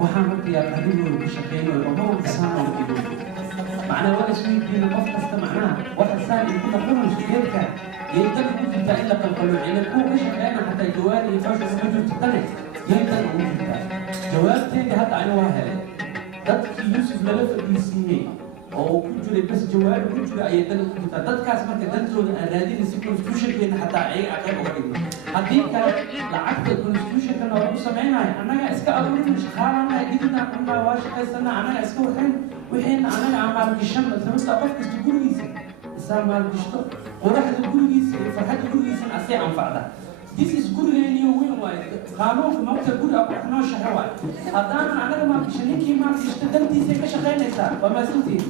waxaan markii aqoonigooda ku shaqeynay oo mar saan u dhigo macna wala ismiidina qof kasta macna waxa saan ku noqon shaqeynka yeedan ku jirta in la qalqalo cilad ku ka shaqeyna hatta jawaari iyo faasha ku jirta tane yeedan ku jirta jawaabteeda hadda aan waa helay dadkii Yusuf lala fadhiisiyay oo ku jiray bas jawaab ku jiray yeedan ku jirta dadkaas marka dantooda aan raadinay si constitution-keena hatta ay aqoon uga dhigno haddii kale lacagta constitution-ka loo sameeyay anaga iska abuurin shaqaalana gidina kuma waa shaqeysana anaga iska waxayna anaga amal gishan sababta qof kasta gurigiisa isaamal gishto qoraxda gurigiisa iyo farxadda gurigiisa asay anfacda this is gurigeeni iyo weyn waay qaanuunka marka guri abu xnoo shahay waay haddana anaga ma gishanikii ma gishto dantiisa ka shaqeynaysa waa mas'uuliyad